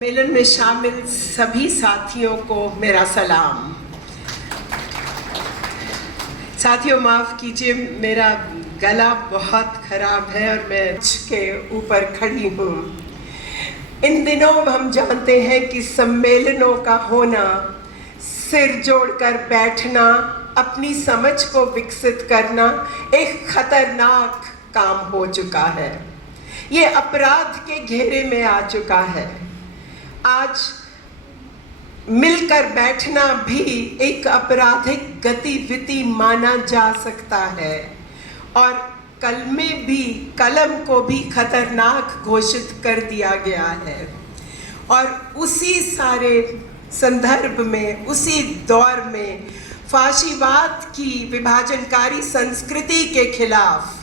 सम्मेलन में शामिल सभी साथियों को मेरा सलाम। साथियों माफ़ कीजिए, मेरा गला बहुत ख़राब है और मैं के ऊपर खड़ी हूँ। इन दिनों हम जानते हैं कि सम्मेलनों का होना, सिर जोड़कर बैठना, अपनी समझ को विकसित करना एक खतरनाक काम हो चुका है। ये अपराध के घेरे में आ चुका है। आज मिलकर बैठना भी एक आपराधिक गतिविधि माना जा सकता है और कलम को भी खतरनाक घोषित कर दिया गया है। और उसी सारे संदर्भ में, उसी दौर में फाशीवाद की विभाजनकारी संस्कृति के खिलाफ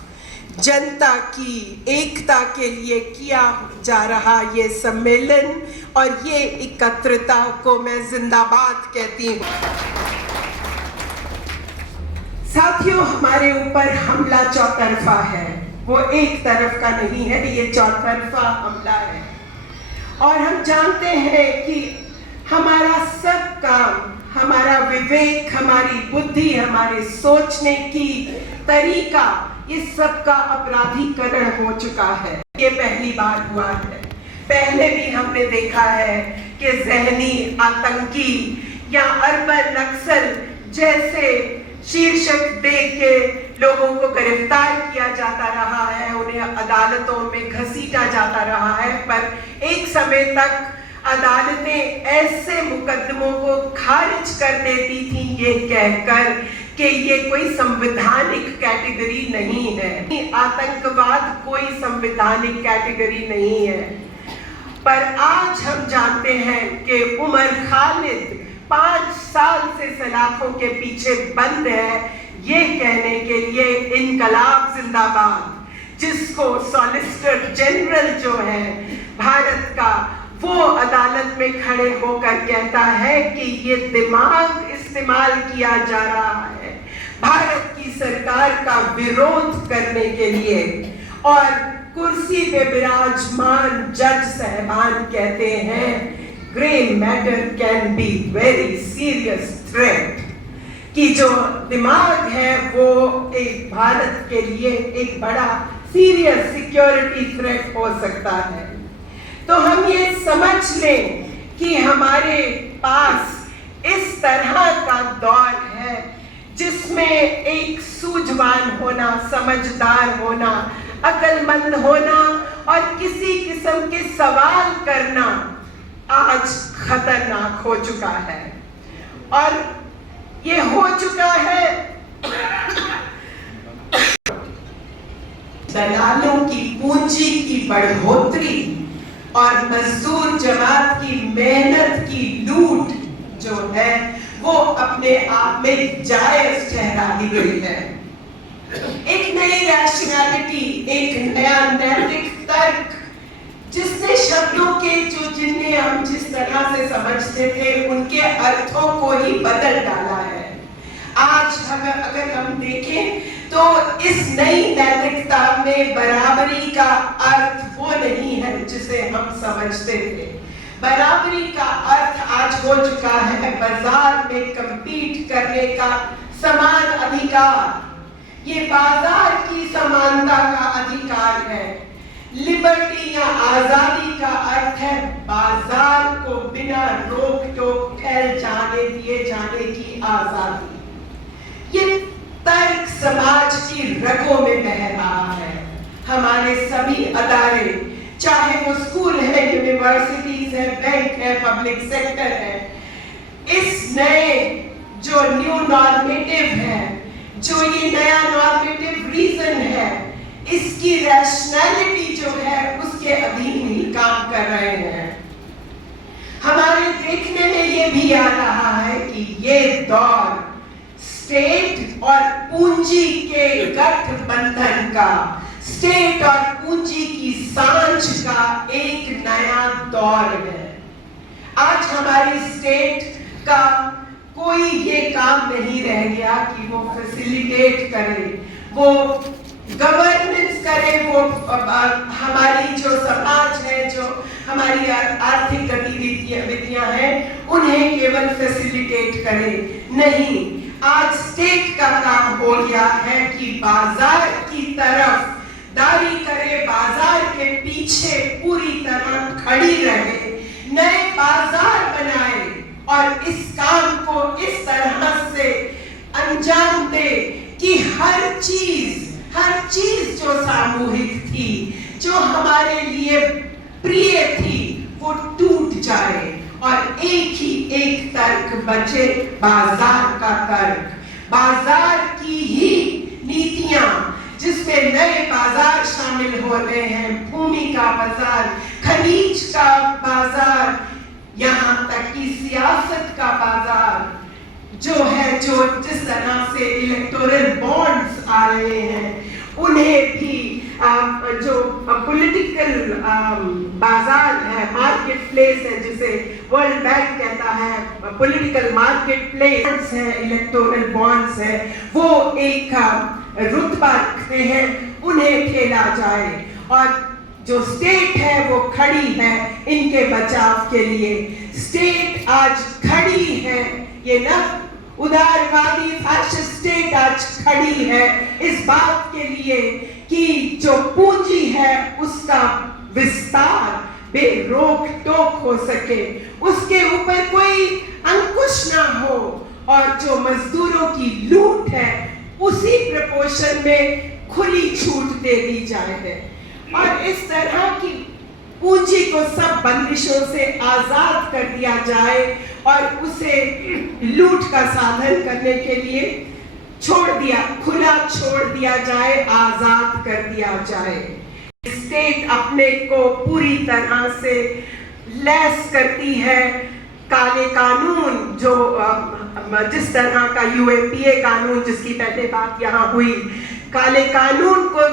जनता की एकता के लिए किया जा रहा ये सम्मेलन और ये एकत्रता को मैं जिंदाबाद कहती हूँ। साथियों, हमारे ऊपर हमला चौतरफा है, वो एक तरफ का नहीं है, ये चौतरफा हमला है। और हम जानते हैं कि हमारा सब काम, हमारा विवेक, हमारी बुद्धि, हमारे सोचने की तरीका, इस सब का अपराधीकरण हो चुका है। ये पहली बार हुआ है। पहले भी हमने देखा है कि ज़हनी आतंकी या अर्बन नक्सल जैसे शीर्षक दे के लोगों को गिरफ्तार किया जाता रहा है, उन्हें अदालतों में घसीटा जाता रहा है। पर एक समय तक अदालतें ऐसे मुकदमों को खारिज कर देती थी ये कहकर कि ये कोई संवैधानिक कैटेगरी नहीं है। आतंकवाद कोई संवैधानिक कैटेगरी नहीं है। पर आज हम जानते हैं कि उमर खालिद 5 साल से सलाखों के पीछे बंद है, ये कहने के लिए इनकलाब जिंदाबाद, जिसको सॉलिसिटर जनरल जो है भारत का, वो अदालत में खड़े होकर कहता है कि ये दिमाग इस्तेमाल किया जा रहा है भारत की सरकार का विरोध करने के लिए। और कुर्सी पे विराजमान जज साहबान कहते हैं grey matter can be very serious threat, कि जो दिमाग है वो एक भारत के लिए एक बड़ा सीरियस सिक्योरिटी थ्रेट हो सकता है। तो हम ये समझ लें कि हमारे पास इस तरह का दौर है जिसमें एक सूझवान होना, समझदार होना, अक्लमंद होना और किसी किस्म के सवाल करना आज खतरनाक हो चुका है। और ये हो चुका है दलालों की पूंजी की बढ़ोतरी और मजदूर जमात की मेहनत की लूट जो है वो अपने आप में जायज ठहरा दी गई है। एक नई रैशनैलिटी, एक नया नैतिक तर्क, जिसने शब्दों के जिन्हें हम जिस तरह से समझते थे उनके अर्थों को ही बदल डाला है। आज अगर हम देखें तो इस नई नैतिकता में बराबरी का अर्थ वो नहीं है जिसे हम समझते थे। बराबरी का अर्थ आज हो चुका है बाजार में compete करने का समान अधिकार। ये बाजार की समानता का अधिकार है। लिबर्टी या आजादी का अर्थ है बाजार को बिना रोक टोक फैल जाने दिए जाने की आजादी। ये तर्क समाज की रगों में बह रहा है। हमारे सभी अदारे, चाहे वो स्कूल है, यूनिवर्सिटीज है, बैंक है, पब्लिक सेक्टर है, इस नए जो न्यू नॉर्मेटिव है, जो ये नया नॉर्मेटिव रीजन है, इसकी रैशनैलिटी जो है उसके अधीन ही काम कर रहे हैं। हमारे देखने में ये भी आ रहा है कि ये दौर स्टेट और पूंजी के गठबंधन का, स्टेट और पूंजी की सांझ का एक नया दौर है। आज हमारी स्टेट का कोई ये काम नहीं रह गया कि वो फैसिलिटेट करे, वो गवर्नेंस करे वो हमारी जो समाज है, जो हमारी आर्थिक गतिविधियां हैं, उन्हें केवल फैसिलिटेट करे। नहीं, आज स्टेट का काम हो गया है कि बाजार की तरफ दारी करे, बाजार के पीछे पूरी तरह खड़ी रहे, नए बाजार बनाए और इस काम को इस तरह से अंजाम दे कि हर चीज जो सामूहिक थी, जो हमारे लिए प्रिय थी, वो टूट जाए और एक तर्क बचे, बाजार का तर्क, बाजार की ही नीतियां, जिसमें नए बाजार शामिल हो रहे हैं, भूमि का बाजार, खनिज का बाजार, यहाँ तक कि सियासत का बाजार जो है, जो जिस तरह से इलेक्टोरल बॉन्ड्स आ रहे हैं, उन्हें भी जो पॉलिटिकल बाजार है, मार्केट प्लेस है, जिसे वर्ल्ड बैंक कहता है, पॉलिटिकल मार्केट प्लेस है, इलेक्टोरल बॉन्ड्स है, वो एक रुतबा रखते हैं, उन्हें खेला जाए और जो स्टेट है वो खड़ी है इनके बचाव के लिए। स्टेट आज खड़ी है, ये ना उदारवादी फैशिस्ट स्टेट आज खड़ी है इस बात के लिए कि जो पूंजी है उसका विस्तार बेरोक टोक हो सके, उसके ऊपर कोई अंकुश ना हो और जो मजदूरों की लूट है उसी प्रपोर्शन में खुली छूट दे दी जाए और इस तरह की पूंजी को सब बंदिशों से आजाद कर दिया जाए और उसे लूट का साधन करने के लिए खुला छोड़ दिया जाए, आजाद कर दिया जाए। स्टेट अपने को पूरी तरह से लैस करती है काले कानून, जो जिस तरह का यूएपीए कानून, जिसकी पहले बात यहाँ हुई, काले कानून को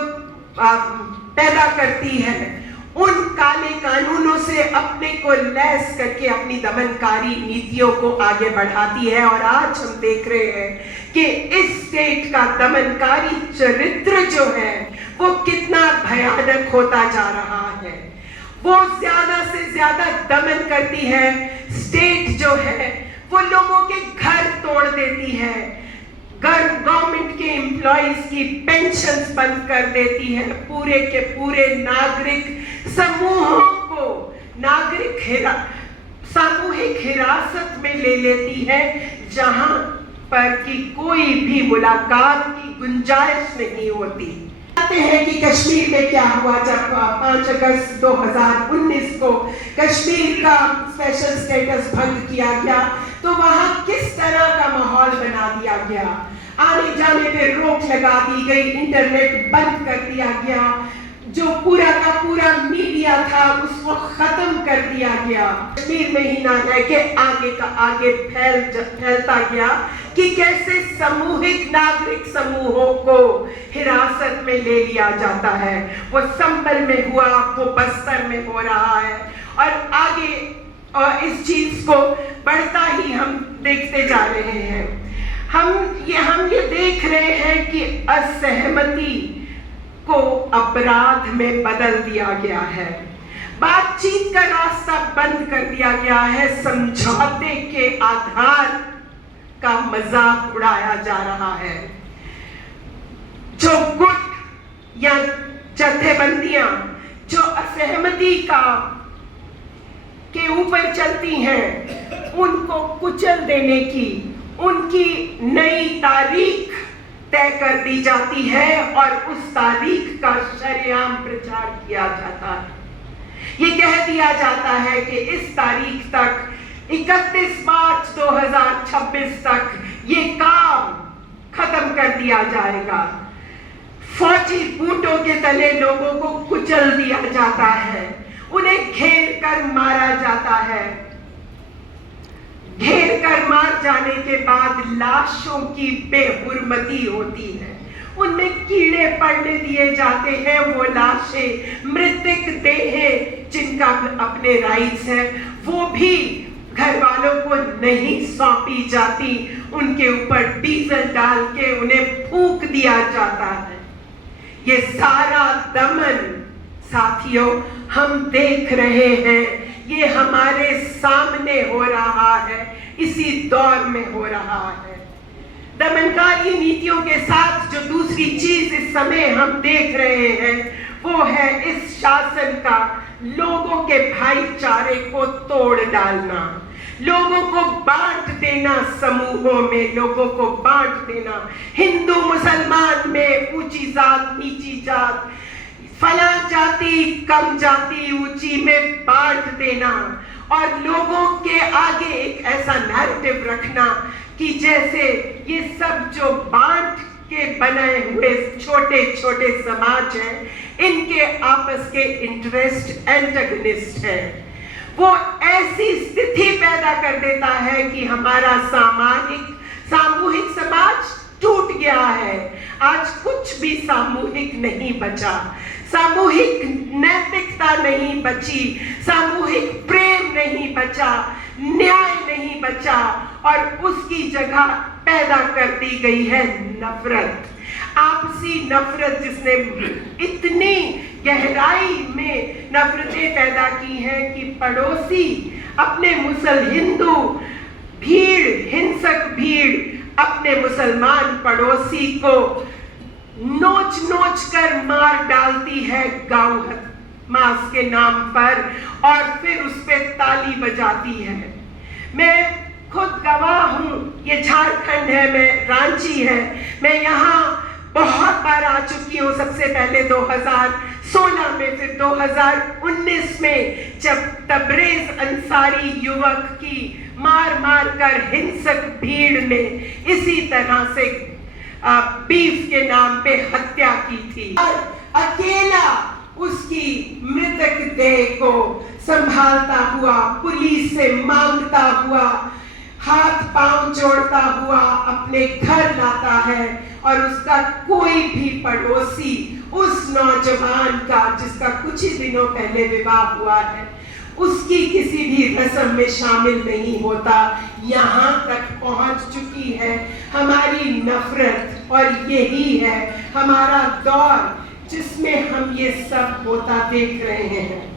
पैदा करती है, उन काले कानूनों से अपने को लैस करके अपनी दमनकारी नीतियों को आगे बढ़ाती है। और आज हम देख रहे हैं कि इस स्टेट का दमनकारी चरित्र जो है वो कितना भयानक होता जा रहा है। वो ज्यादा से ज्यादा दमन करती है। स्टेट जो है वो लोगों के घर तोड़ देती है, गवर्नमेंट के एम्प्लॉइज की पेंशन्स बंद कर देती है, पूरे के पूरे नागरिक समूहों को सामूहिक हिरासत में ले लेती है, जहां पर कि कोई भी मुलाकात की गुंजाइश नहीं होती। जानते हैं कि कश्मीर में क्या हुआ जब 5 अगस्त 2019 को कश्मीर का स्पेशल स्टेटस भंग किया गया, तो वहां किस तरह का माहौल बना दिया गया। आने जाने पे रोक लगा दी गई, इंटरनेट बंद कर दिया गया, जो पूरा का पूरा मीडिया था उसको खत्म कर दिया गया। कश्मीर में ही ना रह के आगे का आगे फैलता गया कि कैसे सामूहिक नागरिक समूहों को हिरासत में ले लिया जाता है। वो संभल में हुआ, वो बस्तर में हो रहा है और आगे और इस चीज को बढ़ता ही हम देखते जा रहे हैं। हम ये देख रहे हैं कि असहमति को अपराध में बदल दिया गया है, बातचीत का रास्ता बंद कर दिया गया है, समझौते के आधार का मजाक उड़ाया जा रहा है। जो गुट या जथेबंदियां जो असहमति के ऊपर चलती हैं, उनको कुचल देने की उनकी नई तारीख तय कर दी जाती है और उस तारीख का शरेआम प्रचार किया जाता है। ये कह दिया जाता है कि इस तारीख तक 31 मार्च 2026 तक ये काम खत्म कर दिया जाएगा। फौजी बूटों के तले लोगों को कुचल दिया जाता है, उन्हें घेर कर मारा जाता है। घेर कर मार जाने के बाद लाशों की बेहुरमती होती है, उनमें कीड़े पड़ने दिए जाते हैं। वो लाशें, मृतक देहें जिनका अपने राइट्स है, वो भी घर वालों को नहीं सौंपी जाती, उनके ऊपर डीजल डाल के उन्हें फूंक दिया जाता है। ये सारा दमन साथियों हम देख रहे हैं, ये हमारे सामने हो रहा है, इसी दौर में हो रहा है। दमनकारी नीतियों के साथ जो दूसरी चीज इस समय हम देख रहे हैं वो है इस शासन का लोगों के भाईचारे को तोड़ डालना, लोगों को बांट देना, समूहों में लोगों को बांट देना, हिंदू मुसलमान में ऊंची जात नीची जात, फला जाति कम जाति ऊंची में बांट देना और लोगों के आगे एक ऐसा नैरेटिव रखना कि जैसे ये सब जो बांट के बनाए हुए छोटे छोटे समाज हैं, इनके आपस के इंटरेस्ट एंटागनिस्ट हैं। वो ऐसी स्थिति पैदा कर देता है कि हमारा सामूहिक समाज टूट गया है। आज कुछ भी सामूहिक नहीं बचा, सामूहिक नैतिकता नहीं बची, सामूहिक प्रेम नहीं बचा, न्याय नहीं बचा और उसकी जगह पैदा कर दी गई है नफरत, आपसी नफरत, जिसने इतनी गहराई में नफरतें पैदा की हैं कि पड़ोसी अपने हिंदू भीड़, हिंसक भीड़ अपने मुसलमान पड़ोसी को नोच नोच कर मार डालती है गौ मांस के नाम पर और फिर उस पे ताली बजाती है। मैं खुद गवाह हूँ, ये झारखंड है, मैं रांची है, मैं यहाँ बहुत बार आ चुकी हूँ। सबसे पहले 2016 में, फिर 2019 में जब तबरेज अंसारी युवक की मार मार कर हिंसक भीड़ ने इसी तरह से बीफ के नाम पे हत्या की थी और अकेला उसकी मृतक देह को संभालता हुआ, पुलिस से मांगता हुआ, हाथ पांव जोड़ता हुआ अपने घर लाता है और उसका कोई भी पड़ोसी उस नौजवान का, जिसका कुछ ही दिनों पहले विवाह हुआ है, उसकी किसी भी रस्म में शामिल नहीं होता। यहाँ तक पहुँच चुकी है हमारी नफरत और यही है हमारा दौर जिसमें हम ये सब होता देख रहे हैं।